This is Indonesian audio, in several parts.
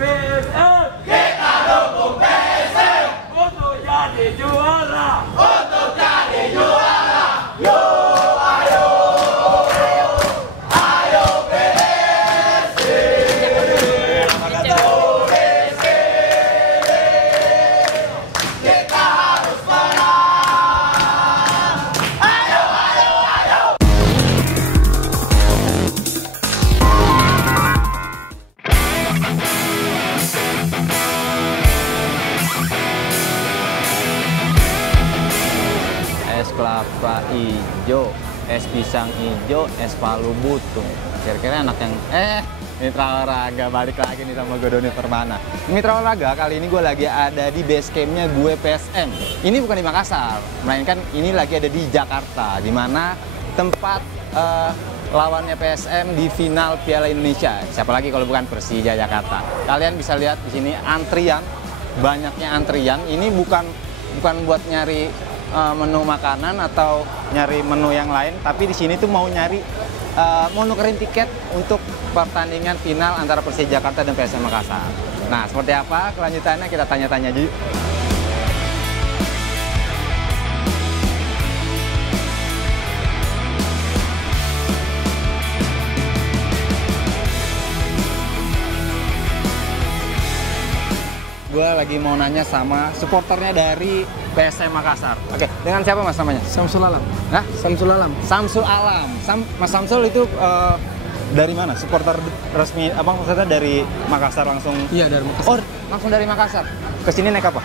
PSM. Kita dukung PSM Untuk jadi juara. untuk jadi juara. Yo, ayo, ayo PSM. Kita harus menang. Ayo, ayo, ayo. Es kelapa hijau, es pisang hijau, es palu butung. Kira-kira anak yang Mitra Olahraga balik lagi nih sama gue Doni Permana. Mitra Olahraga kali ini gue lagi ada di base campnya gue PSM. Ini bukan di Makassar, melainkan ini lagi ada di Jakarta, di mana tempat lawannya PSM di final Piala Indonesia. Siapa lagi kalau bukan Persija Jakarta. Kalian bisa lihat di sini antrian, banyaknya antrian. Ini bukan buat nyari menu makanan atau nyari menu yang lain, tapi di sini tuh mau nyari mau nukerin tiket untuk pertandingan final antara Persija Jakarta dan PSM Makassar. Nah, seperti apa kelanjutannya kita tanya-tanya aja yuk. Gue lagi mau nanya sama supporternya dari PSM Makassar. Oke, dengan siapa mas namanya? Samsul Alam. Hah? Samsul Alam. Samsul Alam. Mas Samsul itu dari mana? Supporter resmi apa maksudnya dari Makassar langsung? Iya, dari Makassar. Oh, langsung dari Makassar. Ke sini naik apa?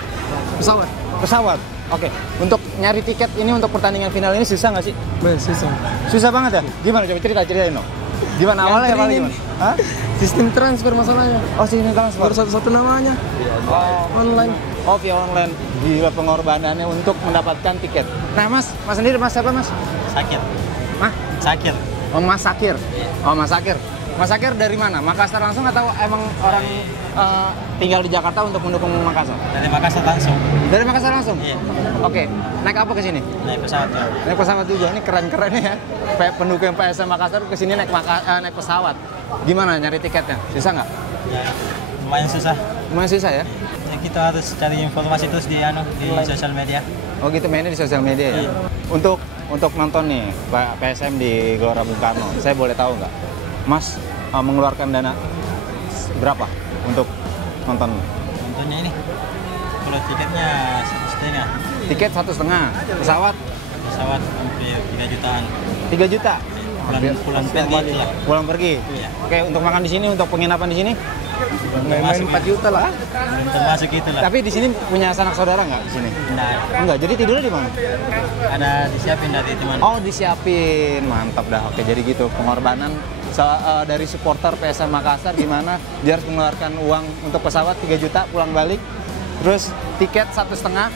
Pesawat. Pesawat. Oke. Untuk nyari tiket ini untuk pertandingan final ini susah nggak sih? Susah. Susah banget ya? Gimana? Coba ceritain dong. Gimana awalnya paling gimana? Hah? Sistem transfer masalahnya. Oh, sini transfer. Baru satu-satu namanya. Oh, Online. Oh, via online. Gila pengorbanannya untuk mendapatkan tiket. Nah, Mas sendiri Mas siapa, Mas? Sakir. Mah? Sakir. Oh, Mas Sakir. Oh, Mas Sakir. Mas Sakir dari mana? Makassar langsung atau emang orang tinggal di Jakarta untuk mendukung Makassar? Dari Makassar langsung. Dari Makassar langsung? Iya. Oke. Naik apa ke sini? Naik pesawat tuh. Naik pesawat juga. Ini keren-keren ya. Pendukung PSM Makassar ke sini naik pesawat. Gimana nyari tiketnya? Susah nggak? Ya, lumayan susah. Lumayan susah ya? Ya, kita harus cari informasi terus di sosial media. Oh gitu, mainnya di sosial media ya? Iya. Untuk nonton nih PSM di Gelora Bung Karno, saya boleh tahu nggak? Mas mengeluarkan dana berapa untuk nonton? Contohnya ini. Kalau tiketnya 1,5. Tiket 1,5, pesawat Pesawat hampir 3 jutaan. 3 juta. Pulang pergi lah. Pulang pergi. Iya. Oke, untuk makan di sini, untuk penginapan di sini, Main 4 juta lah. Belum termasuk itu lah. tapi di sini punya sanak saudara nggak di sini? Nah, Enggak, jadi tidurnya di mana? ada disiapin dari teman. Oh, disiapin. Mantap dah. Oke, jadi gitu pengorbanan dari supporter PSM Makassar gimana dia harus mengeluarkan uang untuk pesawat 3 juta pulang balik. Terus tiket 1,5.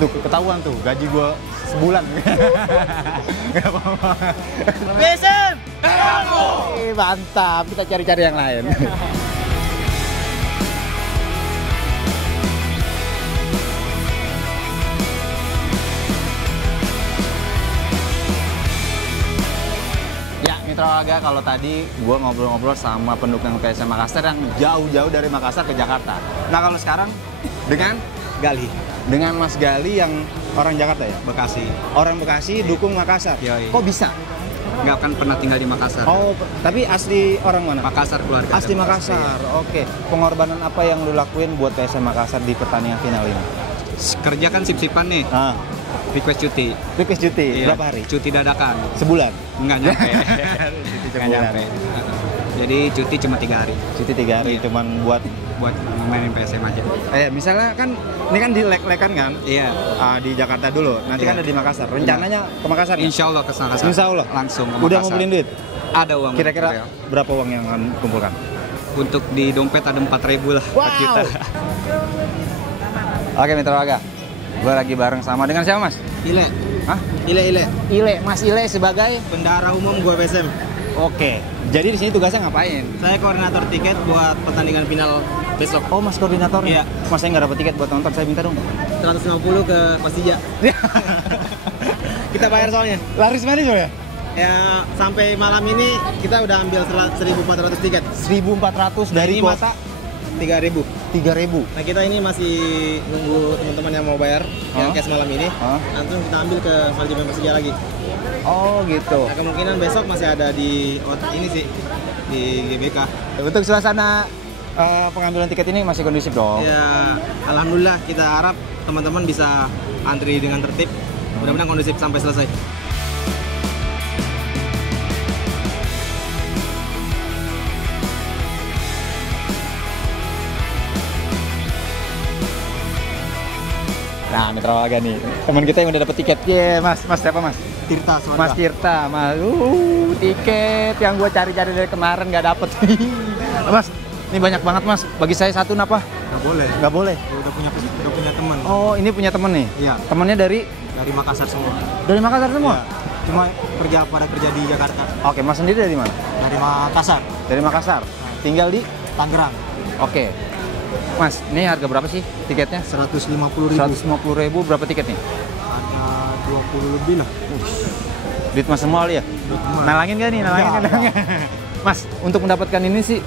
Tuh, ketahuan tuh gaji gua sebulan. Enggak apa-apa. PSM. Mantap, kita cari-cari yang lain. Ya, Mitra Olahraga, kalau tadi gue ngobrol-ngobrol sama pendukung PSM Makassar yang jauh-jauh dari Makassar ke Jakarta. Nah, kalau sekarang dengan Gali. dengan Mas Gali yang orang Jakarta ya? Bekasi. Orang Bekasi dukung Makassar. Yoi. Kok bisa? Nggak kan pernah tinggal di Makassar. Oh, tapi asli orang mana? Makassar keluarga. Asli Makassar. Oke. Pengorbanan apa yang lu lakuin buat PSM Makassar di pertandingan final ini? Kerja kan sip-sipan nih. Ah, Request cuti. request cuti Iya. berapa hari? Cuti dadakan. Sebulan. Nggak nyampe. Cuti Nggak nyampe. Jadi cuti cuma 3 hari. Cuti 3 hari Iya. cuman buat Buat mainin PSM aja. misalnya kan ini kan di lek-lekan kan? Iya. Di Jakarta dulu. Nanti kan Iya. ada di Makassar. Rencananya ke Makassar nggak? Insya Allah ke sana. Insya Allah. Langsung ke Udah Makassar. ngumpulin duit? Ada uang. Kira-kira material. berapa uang yang akan kumpulkan? Untuk di dompet ada 4.000 lah. 4 juta. Oke, Mitra Olahraga. Gue lagi bareng sama dengan siapa, Mas? Ile. Hah? Ile. Ile, Mas Ile sebagai. Bendahara umum gua PSM. Oke. Jadi di sini tugasnya ngapain? Saya koordinator tiket buat pertandingan final besok. Oh, Mas koordinatornya? Iya. Mas, saya nggak dapat tiket buat nonton, saya minta dong. 150 ke Persija. Kita bayar soalnya. Laris manis ya? Ya sampai malam ini kita udah ambil 1.400 tiket. 1.400 dari Ini kuota 3.000. 3.000. Nah kita ini masih nunggu teman-teman yang mau bayar yang cash malam ini. Nanti kita ambil ke manajemen Persija lagi. Oh gitu. Nah kemungkinan besok masih ada di ini sih di GBK. Untuk suasana pengambilan tiket ini masih kondusif dong? Ya, alhamdulillah kita harap teman-teman bisa antri dengan tertib. Mudah-mudahan kondusif sampai selesai. Nah, Mitra Olahraga nih, teman kita yang udah dapet tiket. Mas siapa mas? Tirta, Mas Tirta, mas. Tiket yang gua cari-cari dari kemarin nggak dapet. Mas, ini banyak banget mas. Bagi saya satu napa? Nggak boleh. Nggak boleh. Udah punya teman. Oh, ini punya temen nih? Iya. Temennya dari Makassar semua. Dari Makassar semua? Iya. Cuma kerja di Jakarta. Oke, mas sendiri dari mana? Dari Makassar. Dari Makassar. Tinggal di Tangerang. Oke. Mas, ini harga berapa sih tiketnya? 150.000. 150.000 berapa tiket nih? Ada 20 lebih lah. Duit mas semua ya? Nalangin gak nih? Nalangin kan? Mas, untuk mendapatkan ini sih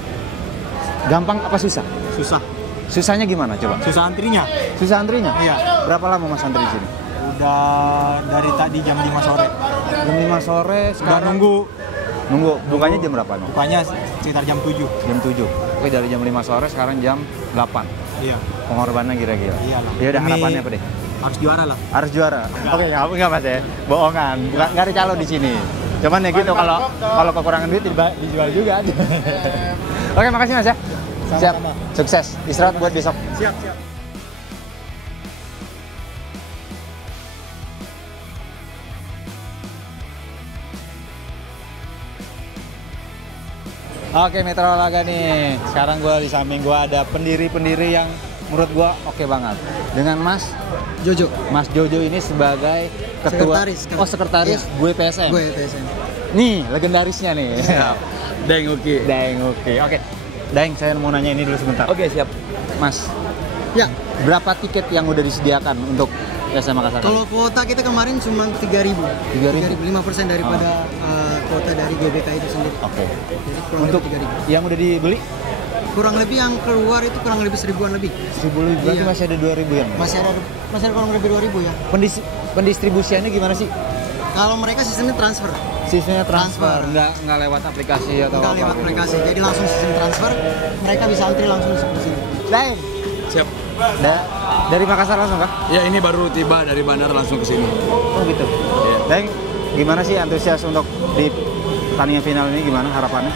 gampang apa susah? Susah. Susahnya gimana coba? Susah antrinya. Susah antrinya? Iya. Berapa lama mas antri di sini? Udah dari tadi jam 5 sore. Jam 5 sore Udah sekarang. Nunggu. Bukanya jam berapa? Bukanya sekitar jam 7. Jam 7. Oke, dari jam 5 sore sekarang jam 8. Iya. Pengorbanannya kira-kira. Iyalah. Ya udah, Demi- harapannya apa deh? Harus juara lah. Harus juara. Oke, enggak mas ya. Bohongan. Enggak ada calo di sini. Cuman ya gitu, kalau kekurangan duit dijual juga. Oke, makasih mas ya. Siap. Sukses. Istirahat buat besok. Siap. Oke, Mitra Olahraga nih. Sekarang gue di samping gue ada pendiri-pendiri yang menurut gue oke banget. Dengan Mas Jojo. Mas Jojo ini sebagai ketua. Sekretaris. Sekretaris. Iya. Gue PSM. Gue PSM. Nih, legendarisnya nih. Deng oke. Daeng, oke. Oke. Daeng, saya mau nanya ini dulu sebentar. Oke, siap. Mas, Ya, berapa tiket yang udah disediakan untuk PSM Makassar? kalau kuota kita kemarin cuma 3.000. 3.000? 5% daripada kuota dari GBK itu sendiri. Oke. Jadi kurang Untuk lebih 3.000. yang udah dibeli Kurang lebih yang keluar itu kurang lebih 1.000-an lebih. 1.000 lebih, berarti Iya. masih ada 2.000 yang. Masih ada kurang lebih 2.000 ya. Pendistribusiannya gimana sih? Kalau mereka sistemnya transfer. Sistemnya transfer, Transfer. nggak lewat aplikasi atau Enggak apa? lewat gitu? aplikasi. Jadi langsung sistem transfer, mereka bisa antri langsung di sini. Daeng. Siap. Dari Makassar langsung kah? Ya, ini baru tiba dari bandara langsung ke sini. Oh gitu. Daeng, gimana sih antusias untuk di pertandingan final ini, gimana harapannya?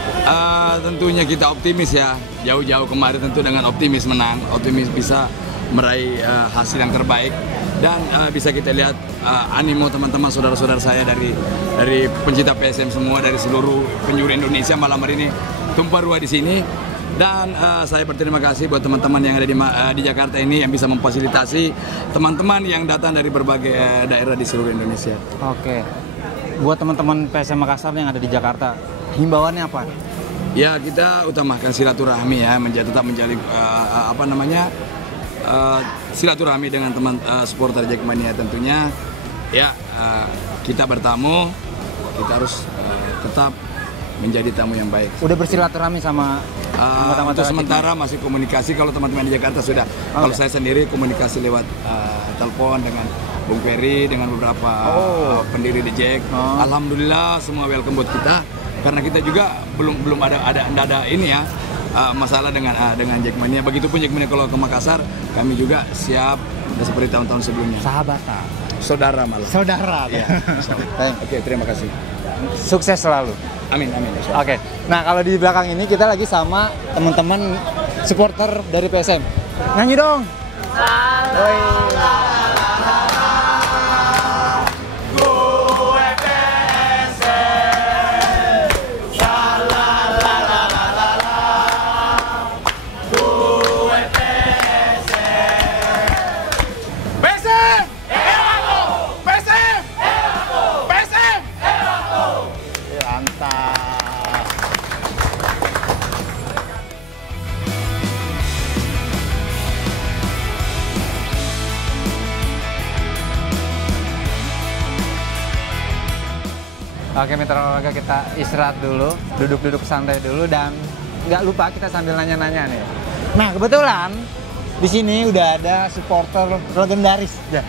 Tentunya kita optimis ya. Jauh-jauh kemarin tentu dengan optimis menang, optimis bisa meraih hasil yang terbaik, dan bisa kita lihat animo teman-teman saudara-saudara saya dari pencinta PSM semua, dari seluruh penjuru Indonesia malam hari ini tumpah ruah di sini. Dan saya berterima kasih buat teman-teman yang ada di Jakarta ini yang bisa memfasilitasi teman-teman yang datang dari berbagai daerah di seluruh Indonesia. Oke. Buat teman-teman PSM Makassar yang ada di Jakarta, himbauannya apa? Ya, kita utamakan silaturahmi ya, tetap menjalin silaturahmi dengan teman supporter Jackmania tentunya. Ya, kita bertamu, kita harus tetap menjadi tamu yang baik. Udah bersilaturahmi sama Untuk sementara masih komunikasi. Kalau teman-teman di Jakarta sudah. Kalau saya sendiri komunikasi lewat telepon dengan Bung Ferry, dengan beberapa pendiri di Jack. Alhamdulillah semua welcome buat kita, karena kita juga belum ada ini ya masalah dengan Jackmania. Begitupun Jackmania kalau ke Makassar, kami juga siap seperti tahun-tahun sebelumnya. sahabatan. Saudara malah. Saudara. Ya. Oke, terima kasih. Sukses selalu. Amin. Oke. Nah, kalau di belakang ini kita lagi sama teman-teman supporter dari PSM. Nyanyi dong. Oke, Mitra Olahraga, kita istirahat dulu, duduk-duduk santai dulu, dan nggak lupa kita sambil nanya-nanya nih. Nah, kebetulan di sini udah ada supporter legendaris. Ya.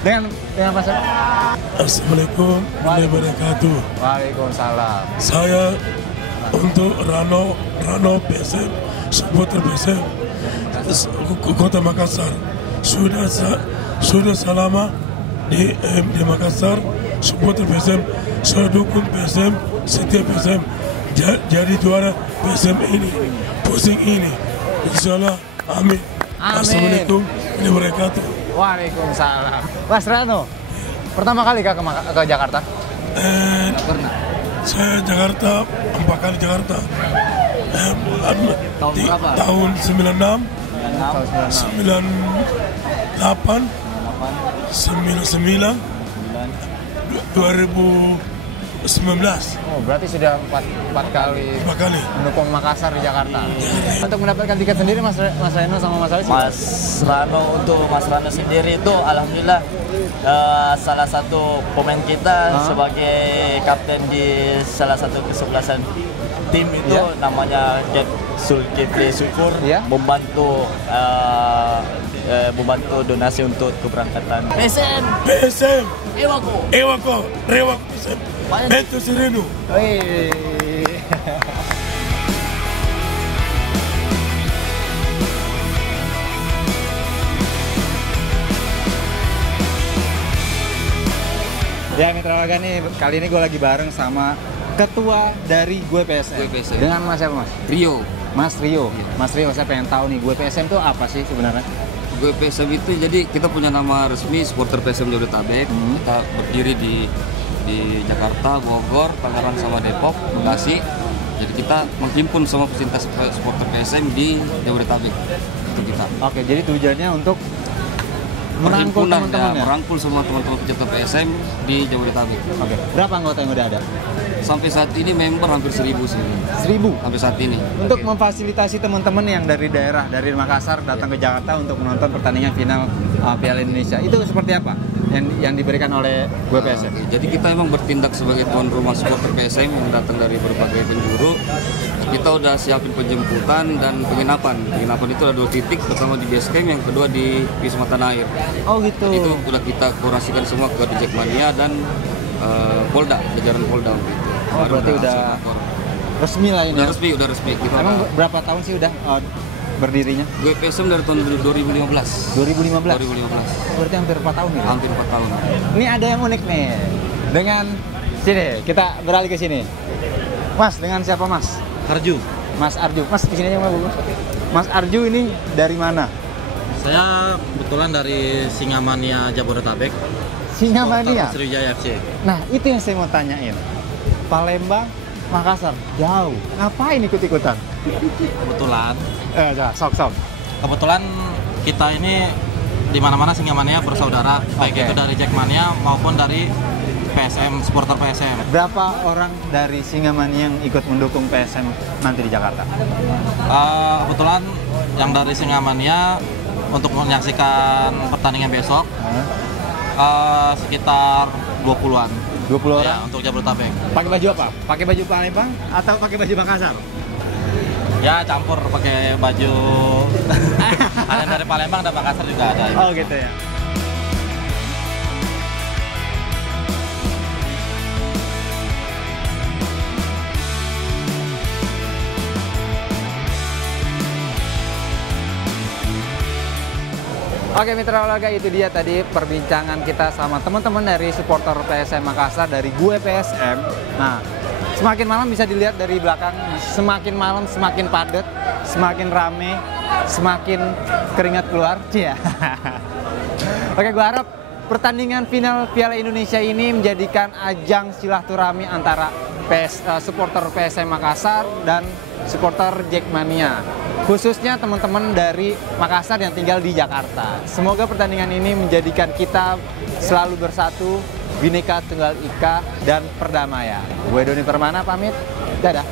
dengan Mas. Assalamualaikum warahmatullahi wabarakatuh. Waalaikumsalam. Saya untuk Rano PSM, supporter PSM Kota Makassar. Sudah selama di Makassar, supporter PSM. Saya dukung PSM, setiap PSM jadi juara PSM ini, pusing ini. Insyaallah, amin. Assalamualaikum warahmatullahi wabarakatuh. Waalaikumsalam. Mas Rano, pertama kali kah ke Jakarta? Pernah. Saya Jakarta, 4 kali Jakarta. Tahun berapa? Tahun 96, 98, 99, 2019. Oh, berarti sudah 4 kali 4 kali. mendukung Makassar di Jakarta. Untuk mendapatkan tiket sendiri Mas Reno sama Mas Ali? Mas Rano, untuk Mas Rano sendiri itu alhamdulillah salah satu pemain kita sebagai kapten di salah satu kesebelasan tim itu namanya Zulkifli Syukur membantu donasi untuk keberangkatan PSM Ewako PSM Beto Sereno. Ya, Mitra Warga nih, kali ini gue lagi bareng sama ketua dari Gue PSM. Dengan Mas siapa, Mas? Rio. Mas Rio. Mas Rio, saya pengen tahu nih, Gue PSM itu apa sih sebenarnya? Gue PSM itu jadi kita punya nama resmi supporter PSM Jabodetabek. Kita berdiri di Jakarta, Bogor, Tangerang sama Depok, Bekasi. Jadi kita menghimpun semua pecinta supporter PSM di Jabodetabek. Itu kita. Oke, jadi tujuannya untuk merangkul teman-teman ya? Merangkul semua teman-teman pecinta PSM di Jabodetabek. Oke. Berapa anggota yang udah ada? Sampai saat ini member hampir 1000 sih. 1000? Sampai saat ini. Untuk memfasilitasi teman-teman yang dari daerah, dari Makassar datang ke Jakarta untuk menonton pertandingan final Piala Indonesia. Itu seperti apa yang diberikan oleh Gue PSM? Jadi kita emang bertindak sebagai tuan rumah supporter PSM yang datang dari berbagai penjuru. Kita udah siapin penjemputan dan penginapan. Penginapan itu ada 2 titik, pertama di base camp, yang kedua di Wisma Tanah Air. Oh gitu. Itu udah kita kurasikan semua ke Jackmania dan Polda, jajaran Polda gitu. Oh, berarti udah resmi lah ini. Udah resmi. Kita emang berapa tahun sih udah berdirinya? Gue PSM dari tahun 2015. 2015? 2015. Berarti hampir 4 tahun ya? Hampir 4 tahun. Ini ada yang unik nih. Dengan sini, kita beralih ke sini. Mas, dengan siapa Mas? Arju. Mas Arju. Mas, di sini aja Mas. Mas Arju ini dari mana? Saya kebetulan dari Singamania Jabodetabek. Singamania? Sriwijaya FC. Nah, itu yang saya mau tanyain. Palembang, Makassar, jauh. Ngapain ikut-ikutan? Kebetulan. Sok. Kebetulan kita ini di mana-mana Singamania bersaudara, baik itu dari Jackmania maupun dari PSM, supporter PSM. Berapa orang dari Singamania yang ikut mendukung PSM nanti di Jakarta? Kebetulan yang dari Singamania untuk menyaksikan pertandingan besok sekitar 20-an. 20 orang? Ya, untuk Jabodetabek. Pakai baju apa? Pakai baju Palembang atau pakai baju Makassar? Ya, campur pakai baju. Ada dari Palembang dan Makassar juga ada. Oh gitu ya. Oke Mitra Olahraga, itu dia tadi perbincangan kita sama teman-teman dari supporter PSM Makassar dari Gue PSM. Nah, semakin malam bisa dilihat dari belakang, semakin malam semakin padat, semakin rame, semakin keringat keluar. Cia. Oke, gue harap pertandingan final Piala Indonesia ini menjadikan ajang silaturahmi antara supporter PSM Makassar dan supporter Jackmania, khususnya teman-teman dari Makassar yang tinggal di Jakarta. Semoga pertandingan ini menjadikan kita selalu bersatu, Bhinneka Tunggal Ika, dan perdamaian. Gue Doni Permana pamit, dadah.